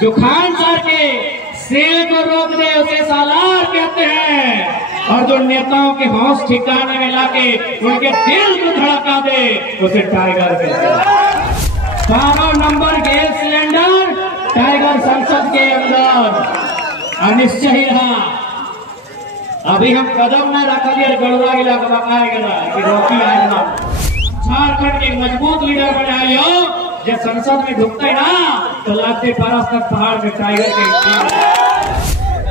जो खान सर के शेर को रोक दे उसे सालार कहते हैं, और जो नेताओं के हौस ठिकाने में लाके उनके दिल को धड़का दे उसे टाइगर कहते हैं। 12 नंबर गैस सिलेंडर टाइगर संसद के अंदर अनिश्चय ही रहा। अभी हम कदम न रखलिए गड़वा गिला कि रोकी आए ना। झारखंड के मजबूत लीडर बना लियो, जब संसद में ढुकते ना तो लाते पारस तक पहाड़ में टाइगर के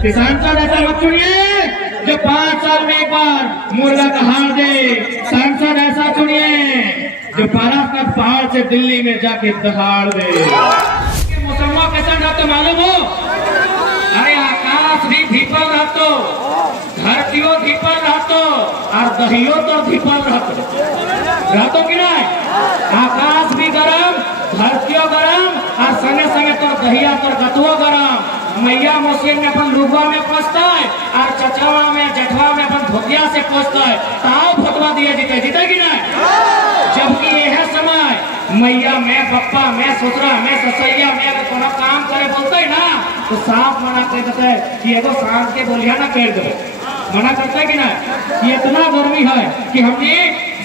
किसान का ऐसा मत चुनिए जो 5 साल में एक बार मुर्गा का हार दे। सांसद ऐसा चुनिए जो पारस तक पहाड़ से दिल्ली में जाके दहाड़ दे। मौसम कैसा रहता मालूम हो? अरे आकाश भी धीपल रहतो, धरतियों धीपल रहतो और दहियो तो धीपल रहतो कि नहीं? आकाश भी गरम, धरतियों गरम और संगे संगे तो दहिया तो गतुओ गरम। मैया मुस्लिम में अपन रुगवा में पहुंचता है और चचवा में जठवा में अपन धोतिया से पहुंचता है। ताओ भोतवा दिए जीते जीते कि नहीं? जबकि यह समय मैया में बप्पा में ससुरा में ससैया में अगर कोनो काम करे बोलते है ना तो साफ मना कर देते है कि एगो सांस के बोलिया ना कर दो। मना करता है कि नहीं? ये इतना गर्मी है कि हमने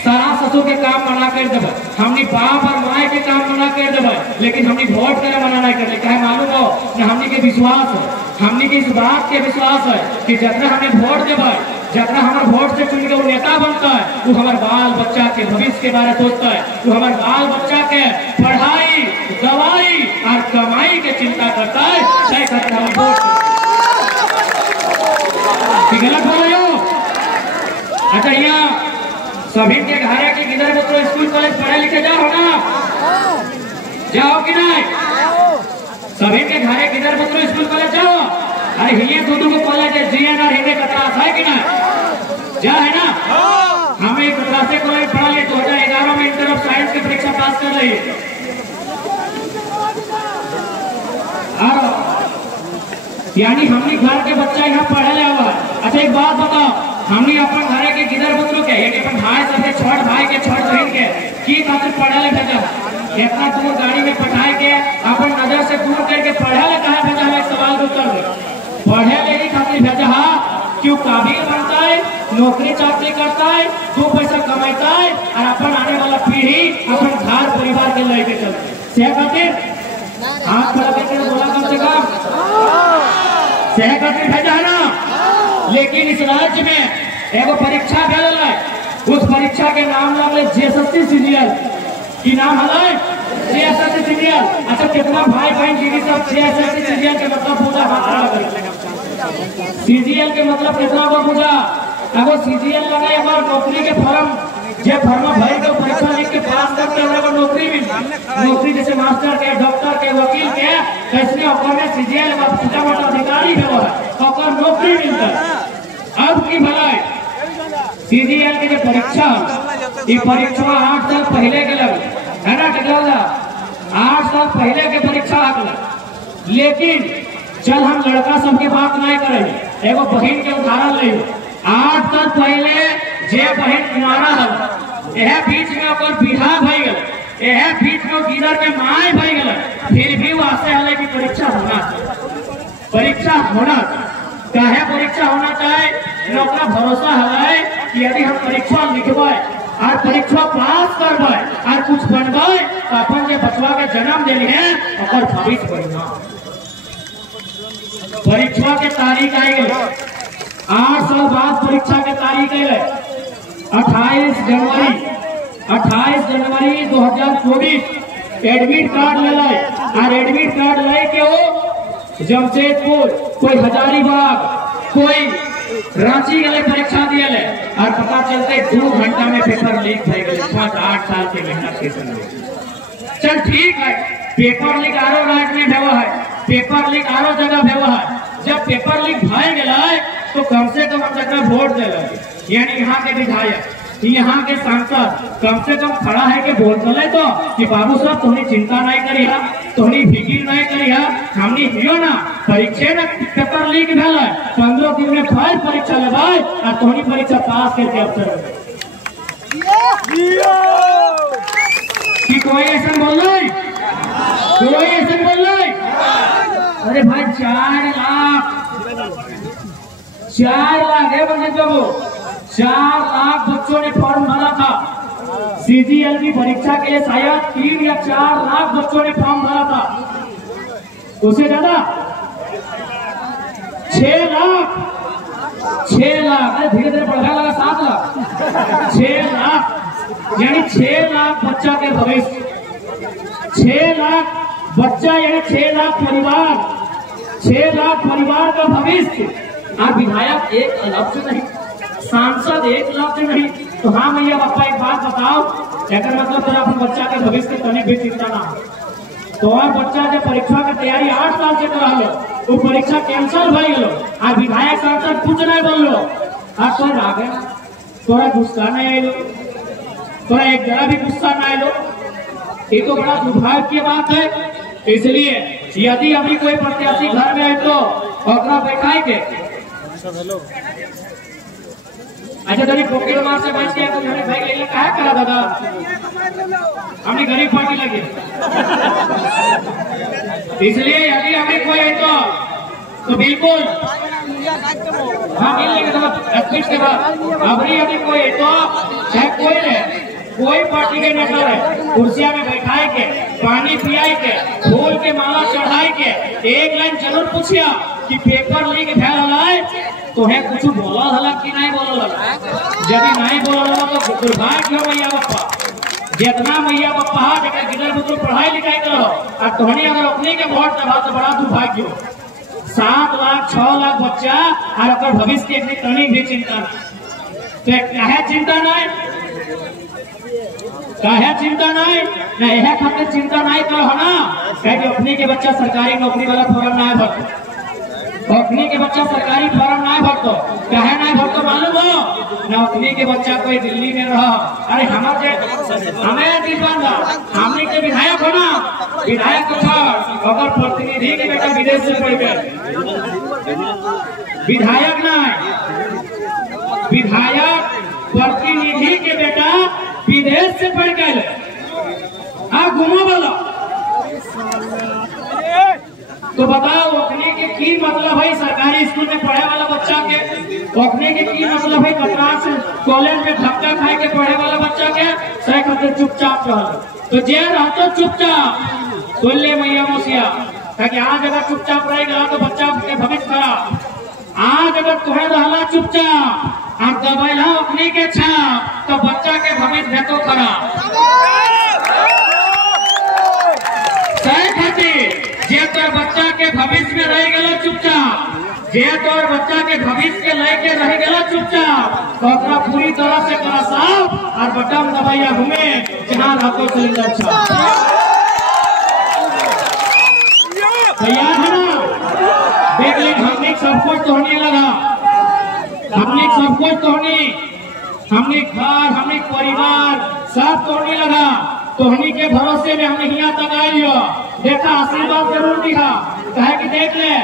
सारा ससुर के काम मना कर देवे, हमने बाप और माए के काम मना कर देवे, लेकिन हमने वोट करे मना नहीं करते। क्या मालूम हो कि हमने के विश्वास है, हमने के इस बात के विश्वास है कि जब हमें वोट देवे, जब हमारे वोट से चुन के वो नेता बनता है, वो हमारे बाल बच्चा के भविष्य के बारे में सोचता है, वो हमारे बाल बच्चा के पढ़ाई दवाई और कमाई की चिंता करता है। तय करता है वोट गलत हो रहे हो। अच्छा यहाँ सभी के घर है कि किधर बच्चों स्कूल कॉलेज पढ़े लिखे जाओ ना, जाओ कि नहीं? सभी के घर है किधर बच्चों स्कूल कॉलेज जाओ। अरे हिये दो को कॉलेज है, जीएन और हिंदी का क्लास है कि नहीं? जा है ना? हमें एक क्लासे कॉलेज पढ़ा लिए 2011 में इंटर ऑफ साइंस की परीक्षा पास कर रही है। यानी हमने घर के बच्चा यहाँ पढ़े ले हुआ। अच्छा एक बात बताओ, हमने अपन घर के किधर बच्चों के अपन भाई सबके छोट भाई के छोट बहन के की खातिर पढ़े ले भेजा? इतना दूर गाड़ी में पठाए के अपन नजर से दूर करके पढ़े ले कहा भेजा है? सवाल का उत्तर दे। पढ़े ले ही खातिर भेजा क्यों? काबिल बनता है, नौकरी चाकरी करता है, 2 पैसा कमाता है और अपन आने वाला पीढ़ी अपन घर परिवार के लेके चलते है। खातिर हाथ खड़ा करके बोला कम से कम सेह खातिर भेजा है ना। लेकिन इस राज्य में एगो परीक्षा भेल है, उस परीक्षा के नाम लगले जेएसएससी सीजीएल की नाम है जेएसएससी सीजीएल। अच्छा कितना भाई बहन दीदी सब जेएसएससी सीजीएल के मतलब पूजा सीजीएल के मतलब कितना को पूजा? अगर सीजीएल लगा एक बार नौकरी के फॉर्म जे फॉर्म भर के परीक्षा लिख के पास करके हमको नौकरी मिल, नौकरी जैसे मास्टर के, डॉक्टर के, वकील के, कैसे ओकर में सीजीएल का छोटा मोटा अधिकारी भी है ओकर नौकरी मिलता है। अब की भलाई सीजीएल के जो परीक्षा ये परीक्षा 8 साल पहले के लगे है ना? टिकला 8 साल पहले के परीक्षा आगल। लेकिन चल हम लड़का सबके बात नहीं करेंगे, एगो बहन के उदाहरण ले। 8 साल पहले जे बहन किनारा है यह बीच में ओकर बिहार भई गल, यह बीच में गिदर के माय भई गल, फिर भी वास्ते हले की परीक्षा होना चाहिए। परीक्षा होना चाहे परीक्षा होना चाहे नौकरा भरोसा है कि यदि हम परीक्षा लिखबे और परीक्षा पास करबे और कुछ बनबे तो अपन जे बचवा के जन्म देली है ओकर भविष्य बढ़िया। परीक्षा के तारीख आई गई, 8 साल बाद परीक्षा के तारीख आई गई 28 जनवरी 2024। एडमिट कार्ड ले लाए और एडमिट कार्ड ले के वो जमशेदपुर, कोई हजारीबाग, कोई रांची गए परीक्षा दिए ले और पता चलते 2 घंटा में पेपर लीक हो गए। 8 साल के मेहनत के संग चल ठीक है, पेपर लीक आरो राज्य में भेवा है, पेपर लीक आरो जगह भेवा है। जब पेपर लीक भय गए तो कम से कम जगह वोट दे लगे, यानी यहाँ के विधायक, यहाँ के सांसद कम से कम खड़ा है कि बोल चले तो कि बाबू साहब तुमने चिंता नहीं करी है, तुमने फिकिर नहीं करी है, हमने हियो ना परीक्षा ना पेपर लीक भेल 15 दिन में फिर परीक्षा लेवाए और तुमने परीक्षा पास करके अवसर कि कोई ऐसा बोल रही, कोई ऐसा बोल रही 4 लाख 4 लाख 4 लाख बच्चों ने फॉर्म भरा था। CGL की परीक्षा के लिए शायद 3 या 4 लाख बच्चों ने फॉर्म भरा था। उससे ज्यादा 6 लाख अरे धीरे धीरे बढ़ने लगा 7 लाख 6 लाख यानी 6 लाख बच्चा के भविष्य, 6 लाख बच्चा यानी 6 लाख परिवार, 6 लाख परिवार का भविष्य। और विधायक 1 लफ्ज नहीं, सांसद 1 लफ्ज नहीं। तो हाँ भैया बापा एक बात बताओ, अगर मतलब तो अपने बच्चा के भविष्य के तनिक भी चिंता ना हो तो और बच्चा जब परीक्षा की तैयारी 8 साल से कर लो, वो परीक्षा कैंसिल भई लो और विधायक सांसद कुछ नहीं बोल लो, और तो आ गया थोड़ा गुस्सा नहीं आये, थोड़ा एक जरा भी गुस्सा ना आये, ये तो बड़ा दुर्भाग्य की बात है। इसलिए यदि अभी कोई प्रत्याशी घर में आए तो अपना बैठाए के अच्छा जरी पॉकेट मार से बैठ गया तो मेरे भाई ले क्या करा दादा, हमने गरीब पार्टी लगी। इसलिए यदि अभी कोई है तो बिल्कुल हाँ मिल लेंगे तो 21 के बाद अभी यदि कोई है तो चाहे कोई रहे, कोई पार्टी के नेता रहे, कुर्सिया में बैठाए के पानी पियाई के फूल के माला चढ़ाए के एक लाइन जरूर पूछिया कि पेपर लीक भेल हलाय तो है कुछ बोला हला कि नहीं बोला हला। यदि नहीं बोला हला तो दुर्भाग्य हो मैया बप्पा, जितना मैया बप्पा जगह गिदर बुजुर्ग पढ़ाई लिखाई करो और तुम्हें अगर अपने के वोट दबा तो बड़ा दुर्भाग्य हो। 7 लाख 6 लाख बच्चा और अगर भविष्य की तनिक भी चिंता नहीं तो क्या चिंता नहीं, काहे चिंता नहीं यह खातिर चिंता नहीं करो ना, कहे अपने के बच्चा सरकारी नौकरी वाला फॉर्म नहीं भरतो, अपने के बच्चा सरकारी फॉर्म नहीं भरतो, काहे नहीं भरतो मालूम हो ना, अपने के बच्चा कोई दिल्ली में रहो, अरे हमारे हमें दिलवाना हमने के विधायक हो ना, विधायक को छोड़ अगर प्रतिनिधि के बेटा विदेश से पढ़ गए, विधायक नहीं विधायक प्रतिनिधि के बेटा विदेश से पढ़ गए, हाँ घूमो बोलो तो बताओ ओखने के की मतलब है सरकारी स्कूल में पढ़े वाला बच्चा के, ओखने के की मतलब है कटरा से कॉलेज में धक्का खाए के पढ़े वाला बच्चा के सही खातिर चुपचाप रहो तो जे रहते चुपचाप सुन ले मैया मोसिया, ताकि आज अगर चुपचाप रहेगा तो बच्चा के भविष्य खराब, आज अगर तुम्हें रहना चुपचाप आप दबाइला अपने के छाप तो बच्चा के भविष्य भेतो खराब। सही खातिर जे तोर बच्चा के भविष्य में रह गया चुपचाप, जे तोर बच्चा के भविष्य के लेके रह गया चुपचाप तो अपना पूरी तरह से करा साफ और बटन दबाइया घूमे जहाँ रातों सिलेंडर छाप तैयार है ना। देख ले हमने सब कुछ तोड़ने लगा, हमने सब कुछ तोड़ने, हमने घर हमने परिवार सब तोड़ने लगा, तोहनी के भरोसे में हमने यहाँ तक आई हो, देखा आशीर्वाद जरूर दिखा, कहे कि देख ले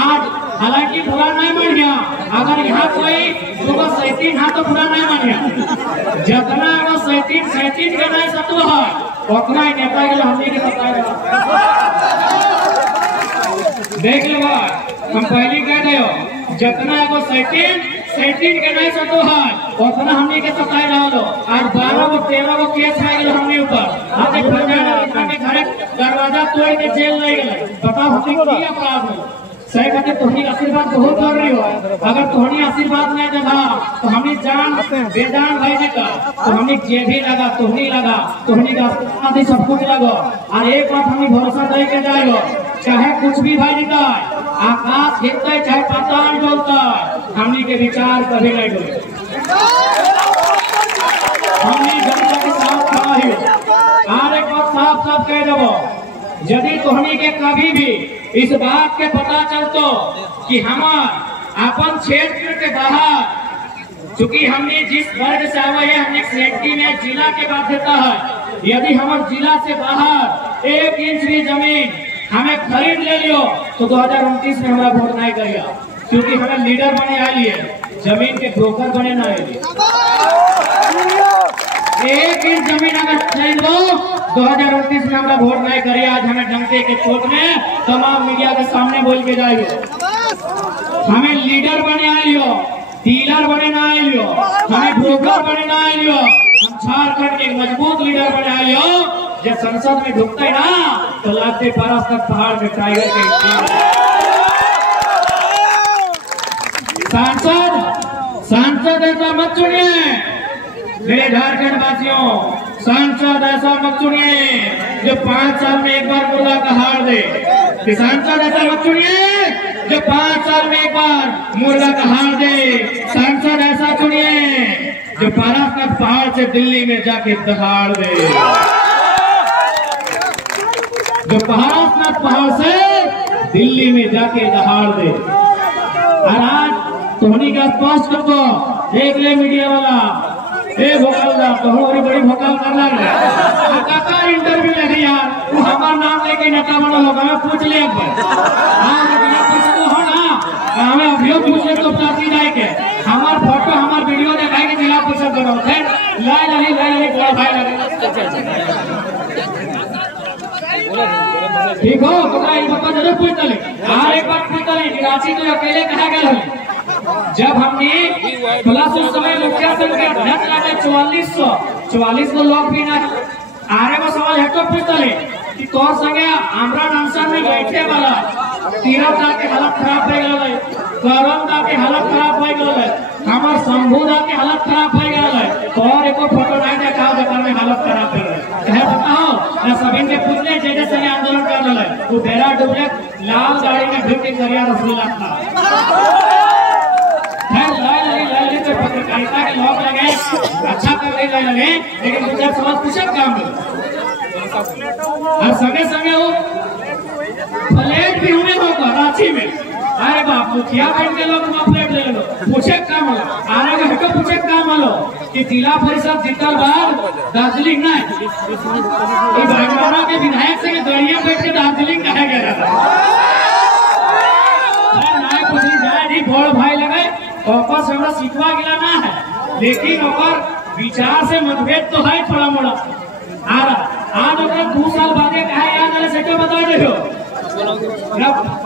आज हालांकि बुरा नहीं मान गया, अगर यहाँ कोई सुबह 37 हाँ तो बुरा नहीं मान गया, जितना अगर 37 के नहीं सत्व है उतना ही नेता के हमने के बताया। देख लो हम पहले कह दो जितना एगो 37 के नहीं सतो है उतना हमने के सताए रहा लो और 12 गो 13 गो केस आ गए हमने ऊपर, हम एक के घर दरवाजा तोड़ के जेल ले गए, बताओ हमने की अपराध है। सही कहते तुम्हारी आशीर्वाद बहुत कर रही हो, अगर तुम्हारी आशीर्वाद नहीं देगा तो हमने जान बेजान भेजे का तो हमने जे भी लगा तुम्हें लगा तुम्हें का सब कुछ लगो, और एक बात हमें भरोसा दे के जाएगा चाहे कुछ भी भाई देता है आकाश हिलता है चाहे पाताल डोलता है, हमने के विचार कभी नहीं डोले, हमने जनता के साथ खड़ा है। और एक बात साफ साफ कह दो, यदि तुम्हें के कभी भी इस बात के पता चलतो कि हमार अपन क्षेत्र के बाहर, चूंकि हमने जिस वर्ग से आवे है हमने सेक्टी में जिला के बाध्यता है, यदि हमारे जिला से बाहर 1 इंच भी जमीन हमें खरीद ले लियो तो 2029 में हमारा वोट नहीं करेगा, क्योंकि हमें लीडर बने आ लिए जमीन के ब्रोकर बने ना आ लिए। 1 इंच जमीन अगर खरीद लो 2029 में हमारा वोट नहीं करिए। आज हमें डंके के चोट में तमाम मीडिया के सामने बोल के जाइए। हमें लीडर बने आइयो, डीलर बने ना आइयो, हमें ब्रोकर बने ना आइयो। हम झारखंड के मजबूत लीडर बने आइयो। जब संसद में ढुकते ना तो लगते बरस तक पहाड़ में टाइगर के सांसद ऐसा मत चुनिए मेरे झारखंड वासियों। सांसद ऐसा मत चुनिए जो 5 साल में एक बार मुर्गा का हार दे। कि सांसद ऐसा मत चुनिए जो 5 साल में एक बार मुर्गा का हार दे। सांसद ऐसा चुनिए जो पारासनाथ पहाड़ से दिल्ली में जाके दहाड़ दे। जो पारासनाथ पहाड़ से दिल्ली में जाके दहाड़ दे। और आज तोहनी का स्पष्ट कर दो, देख ले मीडिया वाला, ए भोकाल तो बड़ी बड़ी भोकाल कर रहा काका इंटरव्यू ले यार, तू हमारा नाम लेके नेता बना लोग हमें पूछ ले एक बार। तो हो ना हमें अभियोग पूछ ले तो प्रार्थी जाए के हमार फोटो हमार वीडियो दिखाए के जिला परिषद बनाओ थे लाई बड़ा भाई ठीक हो तो जरूर पूछ ले। और एक बात पूछ ले कि रांची तो अकेले कहा गए जब हमने प्लस उस समय मुखिया संघ के अध्यक्ष लगे 4400 लोग भी ना आरे को सवाल हटो पूछते कि तोर संगे आमरा नामसा में बैठे वाला तीरथ दा के हालत खराब हो गए, करम दा के हालत खराब हो गए, हमार शंभू दा के हालत खराब हो गए। तोर एको फोटो नहीं देखा जकर में हालत खराब कर रहे कहे बताओ ना सभी के पूछले जे संगे आंदोलन कर रहे वो बेरा डुबले लाल गाड़ी में भिड़ के करिया रसगुल्ला था। पत्रकारिता के लोग लगे अच्छा कर रहे लगे लेकिन मुझे समझ कुशल काम और संगे संगे वो फ्लैट भी हमें होगा रांची में। अरे बाप मुखिया बन के लोग फ्लैट ले लो पूछे काम लो आने के हटो पूछे काम लो कि जिला परिषद जीतल बाद दार्जिलिंग ना के विधायक से गड़िया बैठ के दार्जिलिंग कहा गया बड़ भाई लगे ओकर से हमरा सीखवा गिला ना है लेकिन ओकर विचार से मतभेद तो है थोड़ा मोड़ा। आज ओकर 2 साल बाद कहा याद आले से क्यों बता दे हो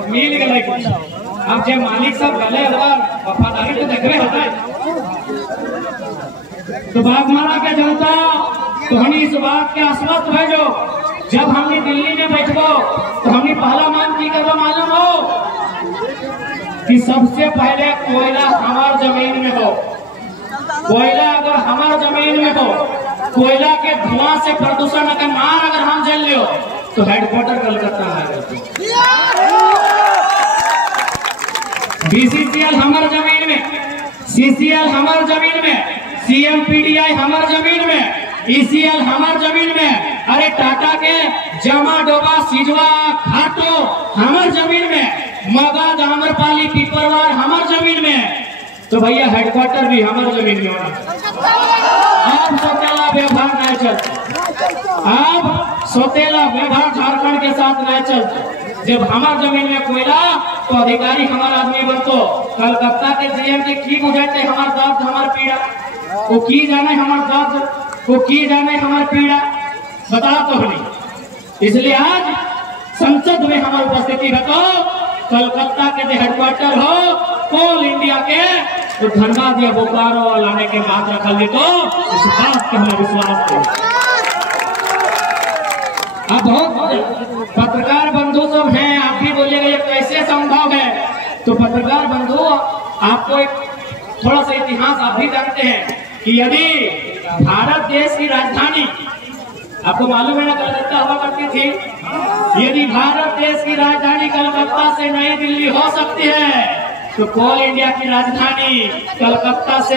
मिल गए कुछ। अब जे मालिक सब गले और वफादारी तो देखबे होता है तो बागमारा के जनता तो हम इस बात के आश्वस्त भेजो जब हमने दिल्ली में बैठबो तो हमने पहला मांग की करवा मालूम हो कि सबसे पहले कोयला हमार जमीन में हो। कोयला अगर हमार जमीन में हो कोयला के धुआं से प्रदूषण अगर मार अगर हम झेल लियो तो हेडक्वार्टर कलकत्ता है। बीसीसीएल हमार जमीन में, सीसीएल हमार जमीन में, सीएमपीडीआई हमार जमीन में, ईसीएल हमार जमीन में। अरे टाटा के जमा डोबा सिजवा घाटो हमार जमीन में, मगध आम्रपाली पीपरवार हमार जमीन में। तो भैया हेडक्वार्टर भी हमार जमीन में होना। अब सौतेला व्यवहार नहीं चलता, अब सौतेला व्यवहार झारखंड के साथ नहीं चलता। जब हमार जमीन में कोयला तो अधिकारी हमारा आदमी बनतो। कलकत्ता के सीएम जी की बुझाते हमार दर्द हमार पीड़ा वो की जाने हमार दर्द वो की जाने हमार पीड़ा बता तो नहीं। इसलिए आज संसद में हमारी उपस्थिति है तो कलकत्ता के जो हेडक्वार्टर हो कोल इंडिया के तो धनबाद या बोकारो लाने के बाद रखल दे तो इस बात के हमें विश्वास है। अब बहुत पत्रकार बंधु सब हैं आप भी बोलिएगा ये कैसे संभव है। तो पत्रकार बंधु आपको एक थोड़ा सा इतिहास आप भी जानते हैं कि यदि भारत देश की राजधानी आपको मालूम है ना कलकत्ता हुआ करती थी, यदि भारत देश की राजधानी कलकत्ता से नई दिल्ली हो सकती है तो कोल इंडिया की राजधानी कलकत्ता से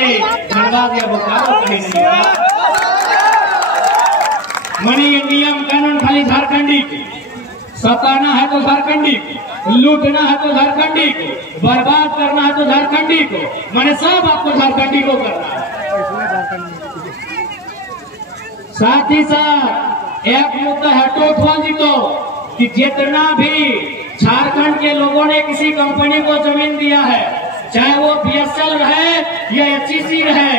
धनबाद या बोकारो कहीं नहीं होगा। मनी नियम कानून खाली झारखंडी सताना है तो झारखंडी को, लूटना है तो झारखंडी को, बर्बाद करना है तो झारखंडी को, मैंने सब आपको झारखंडी को करना है। साथ ही साथ एक मुद्दा हटो उठवा दी तो कि जितना भी झारखंड के लोगों ने किसी कंपनी को जमीन दिया है, चाहे वो बीएसएल रहे या एचईसी रहे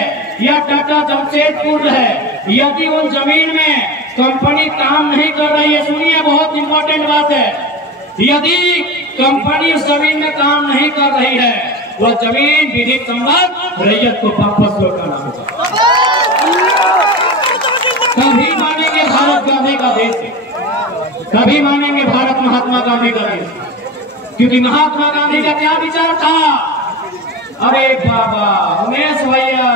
या टाटा जमशेदपुर रहे, यदि उन जमीन में कंपनी काम नहीं कर रही है, सुनिए बहुत इंपॉर्टेंट बात है, यदि कंपनी उस जमीन में काम नहीं कर रही है, वह जमीन विधि सम्मत रैयत को वापस लौटाना होगा। कभी मानेंगे भारत गांधी का देश है, कभी मानेंगे भारत महात्मा गांधी का देश, क्योंकि महात्मा गांधी का क्या विचार था? अरे बाबा उमेश भैया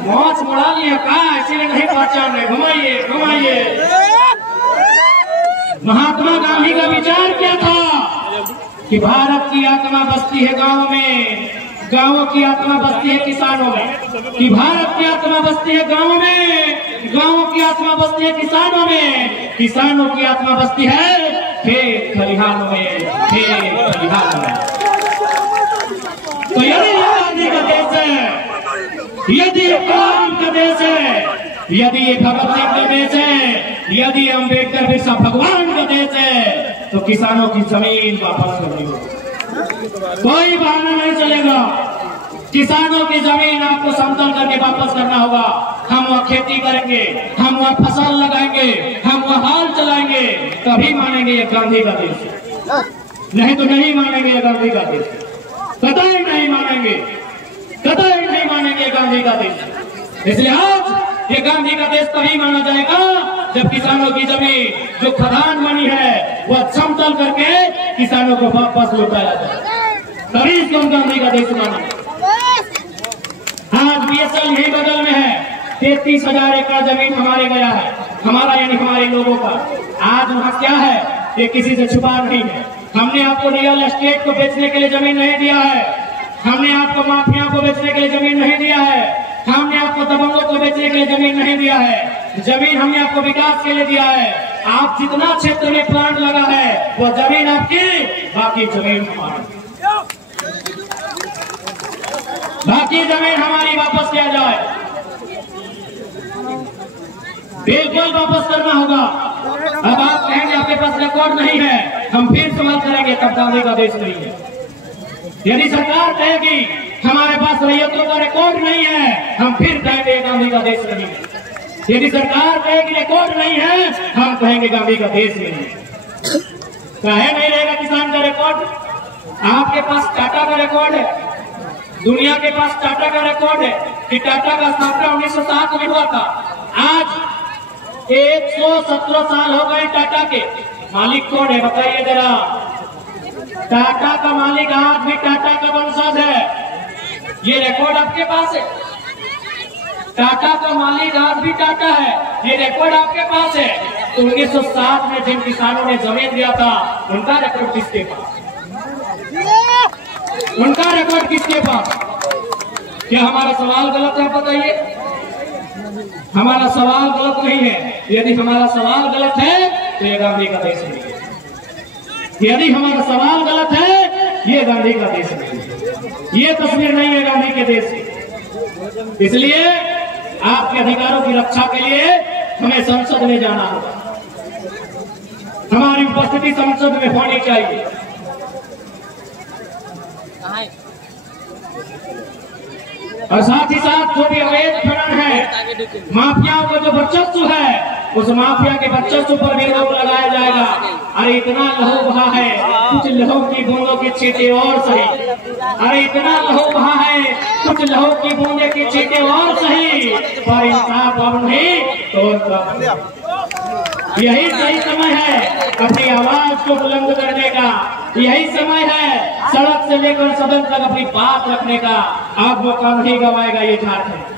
मौज मुड़ा लिया का, इसलिए नहीं पहचान रहे, घुमाइए घुमाइए। महात्मा गांधी का विचार क्या था कि भारत की आत्मा बसती है गांव में, गांवों की आत्मा बसती है किसानों में, कि भारत की आत्मा बसती है गांव में, गांवों की आत्मा बसती है किसानों में, किसानों की आत्मा बसती है खेत खलिहानों में, खेत खलिहानों में। तो यदि ये गांधी का देश है, यदि ये कलाम का देश है, यदि ये भगत सिंह का देश है, यदि अम्बेडकर बिरसा भगवान का देश है, तो किसानों की जमीन वापस करनी होगी, कोई बहाना नहीं चलेगा। किसानों की जमीन आपको समतल करके वापस करना होगा। हम वह खेती करेंगे, हम वह फसल लगाएंगे, हम वह हाल चलाएंगे, तभी मानेंगे ये गांधी का देश, नहीं तो नहीं मानेंगे ये गांधी का देश, कतई नहीं मानेंगे, कतई नहीं मानेंगे गांधी का देश। इसलिए आज ये गांधी का देश तभी माना जाएगा जब किसानों की जमीन जो खदान बनी है वह समतल करके किसानों को वापस लौटाया जाए, तभी इसको गांधी का देश मानेंगे। आज बीएसएल यही बगल में है, 33,000 एकड़ जमीन हमारे गया है, हमारा यानी हमारे लोगों का। आज वहाँ क्या है ये किसी से छुपा नहीं है। हमने आपको रियल एस्टेट को बेचने के लिए जमीन नहीं दिया है, हमने आपको माफिया को बेचने के लिए जमीन नहीं दिया है, हमने आपको दबंगों को बेचने के लिए जमीन नहीं दिया है। जमीन हमने आपको विकास के लिए दिया है। आप जितना क्षेत्र में प्लांट लगा है वो जमीन आपकी, बाकी जमीन हमारी, बाकी जमीन हमारी वापस किया जाए, बिल्कुल वापस करना होगा। अब आप कहेंगे आपके पास रिकॉर्ड नहीं है, हम फिर सवाल करेंगे तब गांधी का देश नहीं है। यदि सरकार कहेगी हमारे पास रैयतों का रिकॉर्ड नहीं है, हम फिर कहेंगे गांधी का देश नहीं है। यदि सरकार कहेगी रिकॉर्ड नहीं है, हम कहेंगे गांधी का देश नहीं है। काहे नहीं रहेगा किसान का रिकॉर्ड? आपके पास टाटा का रिकॉर्ड है, दुनिया के पास टाटा का रिकॉर्ड है कि टाटा का स्थापना 1907 में हुआ था। आज 117 साल हो गए टाटा के। मालिक कौन है बताइए जरा? टाटा का मालिक आज भी टाटा का वंशज है, ये रिकॉर्ड आपके पास है। टाटा का मालिक आज भी टाटा है, ये रिकॉर्ड आपके पास है। तो 1907 में जिन किसानों ने जमीन दिया था उनका रिकॉर्ड किसके पास? उनका रिकॉर्ड किसके पास? क्या हमारा सवाल गलत है? बताइए। हमारा सवाल गलत नहीं है। यदि हमारा सवाल गलत है तो ये गांधी का देश नहीं है। यदि हमारा सवाल गलत है ये गांधी का देश नहीं है। ये तस्वीर नहीं है गांधी के देश की। इसलिए आपके अधिकारों की रक्षा के लिए हमें संसद में जाना होगा, हमारी उपस्थिति संसद में होनी चाहिए। और साथ ही साथ जो भी अवैध खनन है, माफियाओं का जो वर्चस्व है, उस माफिया के वर्चस्व पर भी रोक लगाया जाएगा। अरे इतना लहू बहा है, कुछ लहू की बूंदों के छींटे और सही। अरे इतना लहू बहा है, कुछ लहू की बूंदे की छींटे और सही, पर इंसाफ अब नहीं तो यही सही समय है अपनी आवाज को बुलंद करने का। यही समय है सड़क से लेकर सदन तक अपनी बात रखने का। अब मौका नहीं गवाएगा ये झारखंड,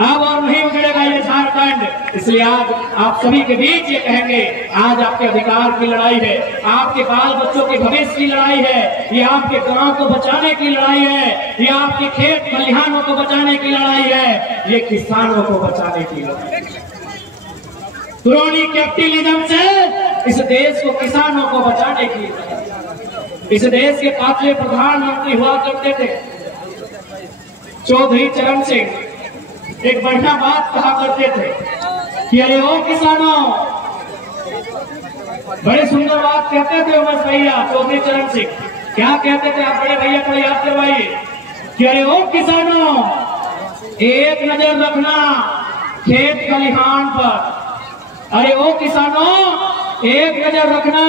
अब और नहीं उजड़ेगा ये झारखंड। इसलिए आज आप सभी के बीच ये कहेंगे, आज आपके अधिकार की लड़ाई है, आपके बाल बच्चों के भविष्य की लड़ाई है, ये आपके गांव को बचाने की लड़ाई है, ये आपके खेत खलिहानों को बचाने की लड़ाई है, ये किसानों को बचाने की लड़ाई है। क्रोनी कैपिटलिज्म से इस देश को किसानों को बचाने की लड़ाई। इस देश के 5वें प्रधानमंत्री हुआ करते थे चौधरी चरण सिंह। एक बढ़िया बात कहा करते थे कि अरे ओ किसानों, बड़े सुंदर बात कहते थे उमेश भैया चौधरी चरण सिंह। क्या कहते थे आप बड़े भैया को याद करवाइए कि अरे ओ किसानों, एक नजर रखना खेत खलिहान पर, अरे ओ किसानों, एक नजर रखना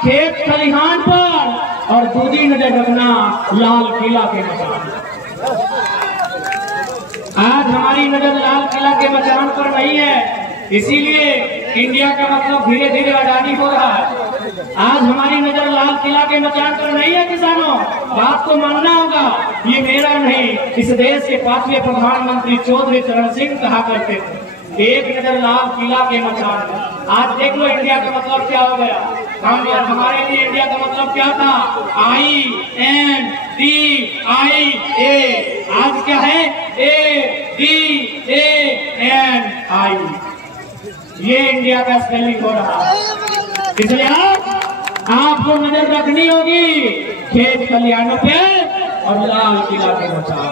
खेत खलिहान पर और दूसरी नजर रखना लाल किला के मचान। आज हमारी नजर लाल किला के मचान पर नहीं है, इसीलिए इंडिया का मतलब धीरे धीरे आजादी हो रहा है। आज हमारी नजर लाल किला के मचान पर नहीं है किसानों, बात को मानना होगा। ये मेरा नहीं, इस देश के 5वें प्रधानमंत्री चौधरी चरण सिंह कहा करते थे, एक नजर लाल किला के मचान पर। आज देख लो इंडिया का मतलब क्या हो गया। हमारे लिए इंडिया का मतलब क्या था? INDIA। आज क्या है? ADANI। ये इंडिया का स्पेलिंग हो रहा है। इसलिए आपको नजर रखनी होगी खेत खलिहानों पे और लाल किला के मचान।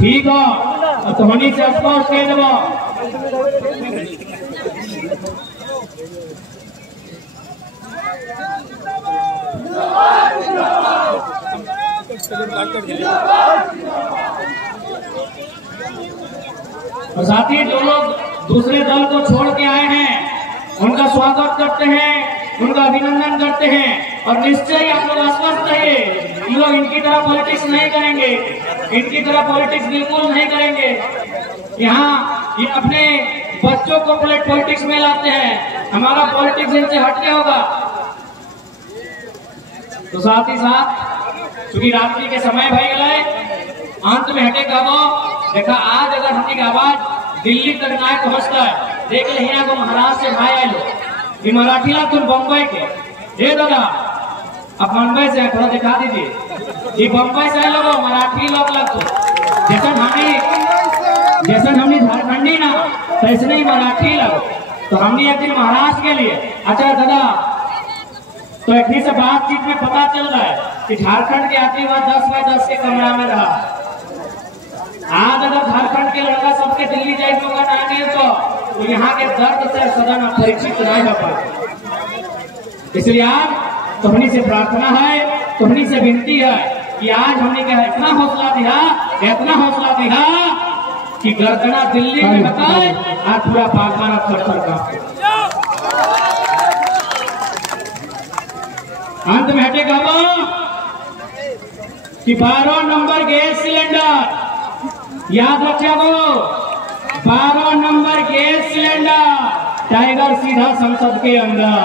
ठीक है, तो होनी से स्पष्ट कह देव। और साथी जो लोग दूसरे दल को छोड़ के आए हैं उनका स्वागत करते हैं, उनका अभिनंदन करते हैं और निश्चय आप लोग आश्वस्त रहिए, इन लोग इनकी तरह पॉलिटिक्स नहीं करेंगे, इनकी तरह पॉलिटिक्स बिल्कुल नहीं करेंगे। यहाँ ये अपने बच्चों को पॉलिटिक्स में लाते हैं, हमारा पॉलिटिक्स इनसे हटके होगा। तो साथ ही साथ क्योंकि रात्रि के समय भाई गए अंत में हटे का देखा, आज अगर हमारी आवाज दिल्ली तक ना पहुंचता है, देख ले यहाँ को महाराष्ट्र से भाई आए लोग, ये मराठी ला तुम बम्बई के, ये दादा आप मुंबई से थोड़ा दिखा दीजिए, ये बम्बई से लोग मराठी लोग लगते जैसे हमने झारखंडी ना तैसे ही मराठी लग, तो हमने एक दिन महाराष्ट्र के लिए। अच्छा दादा, तो एक से बातचीत में पता चल रहा है कि झारखंड के आते हुआ 10x10 के कमरा में रहा। आज अगर झारखंड के लड़का सबके दिल्ली जाए होगा तो यहाँ के दर्द से सदन अपरिचित नहीं हो पाए। इसलिए आज तुमनी से प्रार्थना है, तुमनी से विनती है कि आज हमने क्या इतना हौसला दिया कि गर्दना दिल्ली में बताए, आज पूरा पागमाना थर का। अंत में हटेगा कि 12 नंबर गैस सिलेंडर याद रखा करो, 12 नंबर गैस सिलेंडर टाइगर सीधा संसद के अंदर।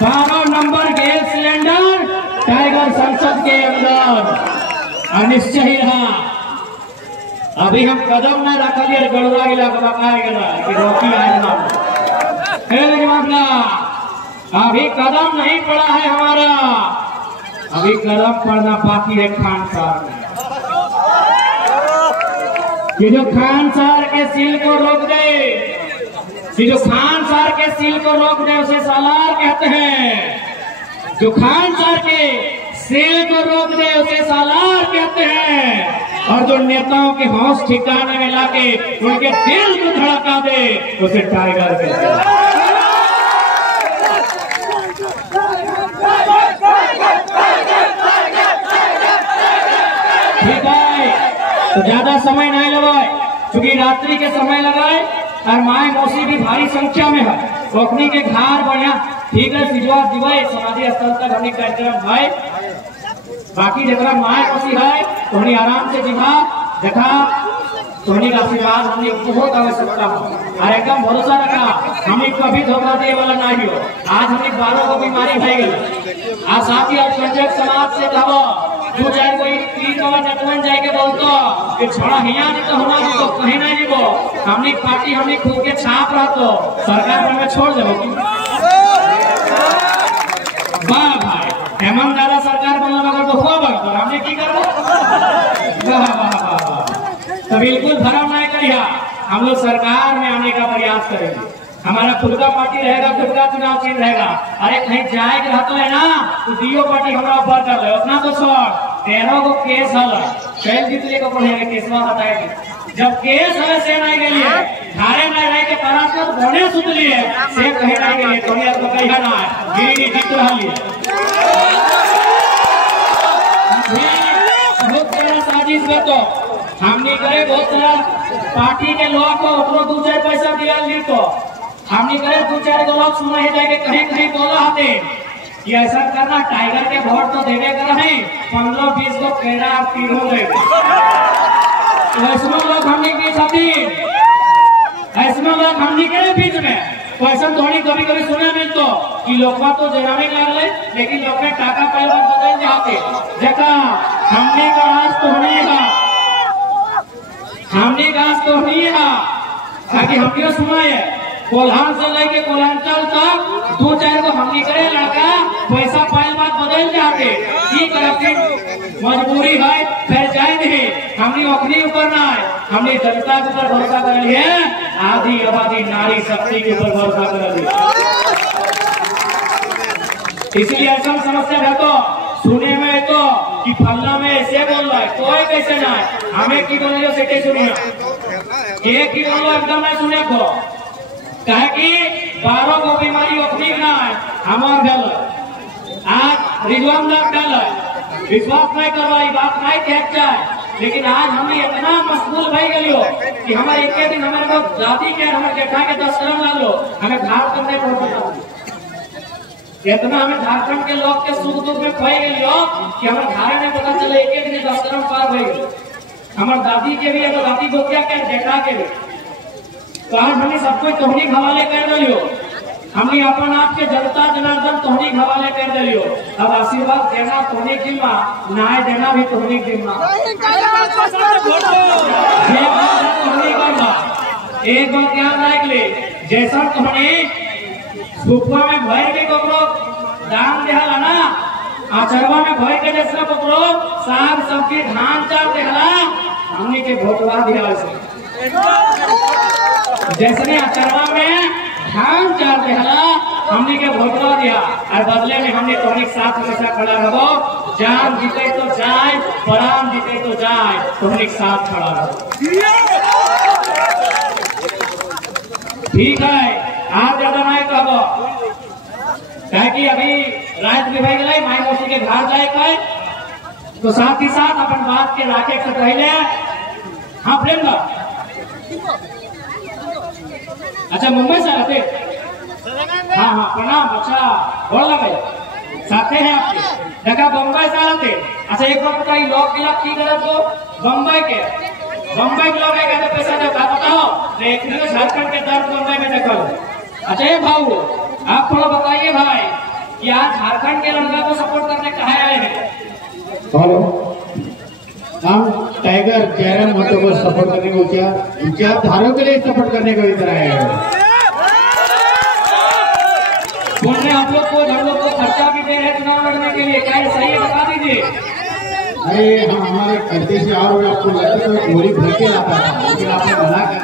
12 नंबर गैस सिलेंडर टाइगर संसद के अंदर अनिश्चय ही रहा। अभी हम कदम न रखिए गड़ुआ गिला कि रोकी आज ना, अभी कदम नहीं पड़ा है हमारा, अभी कदम पड़ना बाकी है खान साहब में। ये जो खान साहब के सील को रोक दे, ये जो खान साहब के सील को रोक दे उसे सालार कहते हैं। जो खान साहब के सील को रोक दे उसे सालार कहते हैं। और जो नेताओं के हौस ठिकाने में लाके उनके दिल को धड़का दे उसे टाइगर कहते हैं। ठीक है, तो ज्यादा समय नहीं लगाए, क्योंकि रात्रि के समय लगाए और माए मौसी भी भारी संख्या में है, तो अपनी के घर बढ़िया ठीक है सिजवा दिवाई समाधि स्थल तक हमने कार्यक्रम है। बाकी जगह माए मौसी है तो हमने आराम से जिमा देखा, सोनी का आशीर्वाद हमने बहुत आवश्यकता हो और एकदम भरोसा रखा, हमें कभी धोखा दे वाला नहीं हो। आज हमें 12 को बीमारी भाई गई, आज साथी और संजय समाज से कहो जो चाहे कोई 3 नटवन जाए के बोलतो कि छोड़ा हिया नहीं तो होना तो कहीं नहीं जीवो, हमने पार्टी हमने खुद के छाप रहा तो सरकार में छोड़ देवो। वाह भाई, हेमंत दादा सरकार बनना मगर तो हुआ बगतो हमने की करबो। वाह वाह वाह, तो बिल्कुल भरम नहीं करिया, हम लोग सरकार में आने का प्रयास करेंगे। हमारा खुद का पार्टी रहेगा, खुद का चुनाव चिन्ह रहेगा। अरे कहीं जाए के रहते है ना तो डीओ पार्टी हमारा ऊपर कर ले, उतना तो छोड़ 13 को केस हल कैल जीतने को पड़ेगा, केसवा बताएगी जब केस है से नहीं के लिए धारे में रह के पराशर घोड़े सुत लिए से कहे नहीं के लिए तो यार तो कहिया ना गिरी जीत रहा लिए बहुत बड़ा साजिश है। तो हमने करे बहुत सारा पार्टी के लोग को अपनो 2-4 पैसा दिया ली को हमने करे 2-4 को लोग सुना है जाके कहीं कहीं बोला आते कि ऐसा करना टाइगर के वोट तो देने का है 15-20 को केरा और तीर हो गए ऐसे लोग हमने की साथी ऐसे लोग हमने के बीच में पैसा थोड़ी कभी कभी सुना मिल तो कि लोग तो जरा में लग ले लेकिन लोग ने टाका पहले बदल जाते जगह हमने का आज तो नहीं है हमने का आज तो नहीं है ताकि हमने सुना है कोल्हान से लेके कोल्हांचल तक 2-4 को हमने करे लड़का पैसा पायल बात बदल जाते की करते मजबूरी है फिर जाए नहीं हमने अपने ऊपर ना है हमने जनता के ऊपर भरोसा कर लिया आधी आबादी नारी शक्ति के ऊपर भरोसा कर लिया इसलिए ऐसा समस्या है तो सुने में तो कि फलना में ऐसे बोल रहा है कोई कैसे ना है हमें की बोले जो सेटे सुनिए एक की बोलो एकदम नहीं सुने को कहे कि 12 को बीमारी अपनी ना है हमारे गल आज रिजवान लाख डाल है विश्वास नहीं कर रहा बात नहीं कह जाए लेकिन आज हमें इतना मशगूल भई गलियो कि हमारे एक दिन हमारे को दादी के हमारे जेठा के 10 कदम ला लो हमें घाट करने पड़ता इतना हमें झारखंड के लोग के सुख दुख में खोई गलियो कि हमारे घारे में पता चले एक दिन 10 कदम पार भई गए हमारे दादी के भी तो दादी को क्या क्या जेठा के भी तो आज हमें सबको तोहनीक हवाले कर दियो हमने अपन आप के जनता जनार्दन तोहनीक हवाले कर दियो अब आशीर्वाद देना तोहनीक जिम्मा न्याय देना भी तोहनीक जिम्मा एक बात याद रख ले जैसा तुमने सुखवा में भय के कपड़ो दान देहला ना आचरवा में भय के जैसा कपड़ो साग सब्जी धान चाल देहला हमने के भोटवा दिया जैसे आचरवा में धान चाल देहला हमने के भोटवा दिया और बदले में हमने तुम्हारे साथ हमेशा खड़ा रहो जान जीते तो जाए प्राण जीते तो जाए तुम्हारे साथ खड़ा रहो ठीक है आज ज्यादा नहीं कहो कहे कि अभी रात में भाई गए माई मौसी के घर जाए कहे तो साथ ही साथ अपन बात के राखे से पहले हाँ प्रेम दा अच्छा मुंबई से आते हाँ हाँ प्रणाम अच्छा बोल लगे साथे हैं आपके देखा बम्बई से आते अच्छा एक बार बताइए लोग के की गलत हो बम्बई के लोग कहते पैसा दे बताओ लेकिन झारखंड के दर्द बम्बई में देखो अच्छा ये भाऊ आप थोड़ा बताइए भाई कि आज झारखंड के लड़का को सपोर्ट करने कहा आए हैं हेलो हम टाइगर जयराम महतो को सपोर्ट करने को क्या धारों के लिए सपोर्ट करने को इधर आए हैं बोलने आप लोग को हम लोग को खर्चा भी दे रहे चुनाव लड़ने के लिए क्या सही है बता दीजिए अरे हम हमारे खर्चे से और आपको लगता है गोली भर के लाता था लेकिन आपने मना कर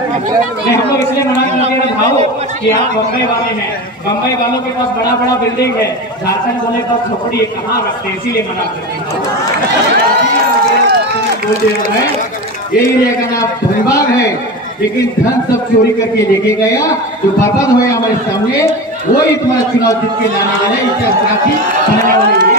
हम लोग इसलिए मना कर दिया भाव कि आप बम्बई वाले हैं बम्बई वालों के पास बड़ा बड़ा बिल्डिंग है झारखंड बोले तो झोपड़ी कहाँ रखते हैं इसीलिए मना कर दिया यही रहेगा ना धनबाद है लेकिन धन सब चोरी करके लेके गया जो बर्बाद हुआ हमारे सामने वही तुम्हारा चुनाव जीत के लाने वाले इससे साथी बनने वाले ये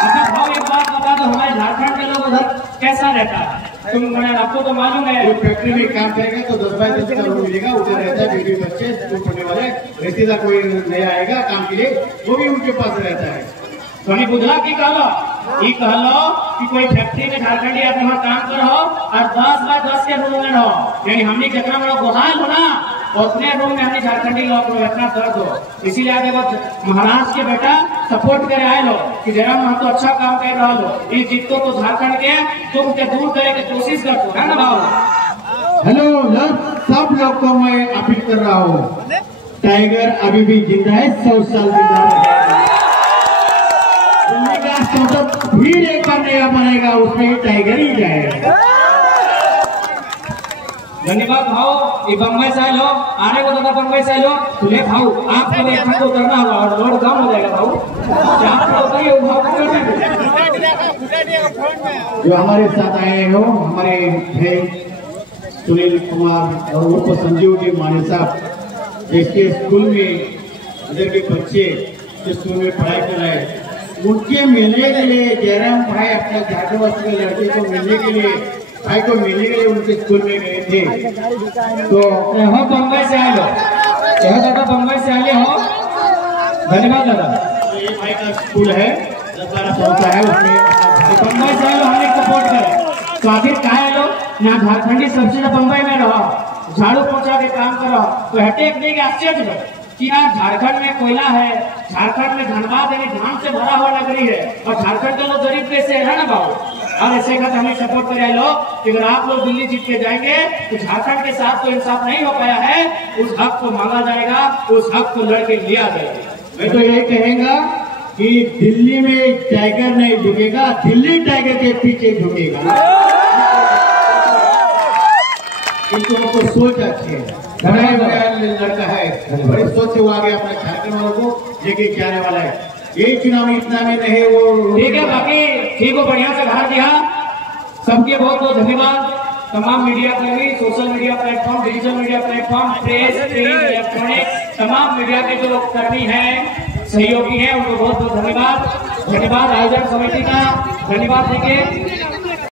अच्छा भाव एक बात बता दो हमारे झारखंड के लोग उधर कैसा रहता है तुम आपको तो मालूम है जो फैक्ट्री में काम करेगा तो 10-10 का रूम मिलेगा उधर रहता है बेटी बच्चे स्कूल पढ़ने वाले रिश्तेदार कोई नया आएगा काम के लिए वो भी उनके पास रहता है तो बुझला की कहलो कि कोई फैक्ट्री में झारखंडी आदमी वहाँ काम करो और 10x10 के रूम में रहो यानी हमने जितना बड़ा गुहाल हो ना उतने रूम में हमने झारखंडी लोग को इतना दर्द हो इसीलिए आगे महाराष्ट्र के बेटा सपोर्ट करे आए लो कि जरा हम तो अच्छा काम कर रहा लो ये जीतो तो झारखंड के दुख के दूर करे की कोशिश करते है ना भाव हेलो सब लोग को मैं अपील कर रहा हूँ टाइगर अभी भी जिंदा है 100 साल जिंदा है भीड़ एक बार नया बनेगा उसमें टाइगर ही जाएगा धन्यवाद भाव ये बम्बई से लो आने को दादा बम्बई से लो तुम्हें भाव आपको भी यहाँ को उतरना होगा और लोड कम हो जाएगा भाव आपको बताइए भाव जो हमारे साथ आए हो हमारे भाई सुनील कुमार और उर्फ संजीव जी माने साहब इसके स्कूल में इधर के बच्चे जो स्कूल में पढ़ाई कर रहे हैं उनके मिलने के लिए जयराम भाई अपने झारखंड के लड़के को मिलने के लिए भाई को मिलने के लिए उनके स्कूल में गए थे। तो हो बम्बई से आए हो, यह दादा बम्बई से आए हो, धन्यवाद दादा। तो ये भाई का स्कूल है 10-12 साल का है, उसमें तो बम्बई से आए हो, हमने सपोर्ट करें। तो आखिर क्या है लोग ना झारखंडी सबसे बम्बई में रहो, झाड़ू पोछा के काम करो, तो हटेक नहीं के आश्चर्य कि यार झारखंड में कोयला है, झारखंड में धनबाद यानी धान से भरा हुआ नगरी है, और झारखंड के लोग गरीब कैसे है ना बाबू। और ऐसे का हमें सपोर्ट करे लोग कि अगर आप लोग दिल्ली जीत के जाएंगे तो झारखंड के साथ तो इंसाफ नहीं हो पाया है, उस हक को मांगा जाएगा, उस हक को लड़के लिया जाएगा। मैं तो यही कहेंगा कि दिल्ली में टाइगर नहीं झुकेगा, दिल्ली टाइगर के पीछे झुकेगा। किंतु उनको सोच अच्छी है, लड़का है, बड़ी सोच से वो आगे अपने झारखंड वालों को लेके जाने वाला है। यही चुनाव इतना में नहीं वो ठीक है। बाकी ठीक को बढ़िया से बाहर दिया, सबके बहुत बहुत धन्यवाद। तमाम मीडिया कर्मी, social media platform, digital media platform, press, print, electronic, तमाम मीडिया के जो कर्मी हैं, सहयोगी हैं, उनको बहुत बहुत धन्यवाद। धन्यवाद आयोजन समिति का धन्यवाद देंगे।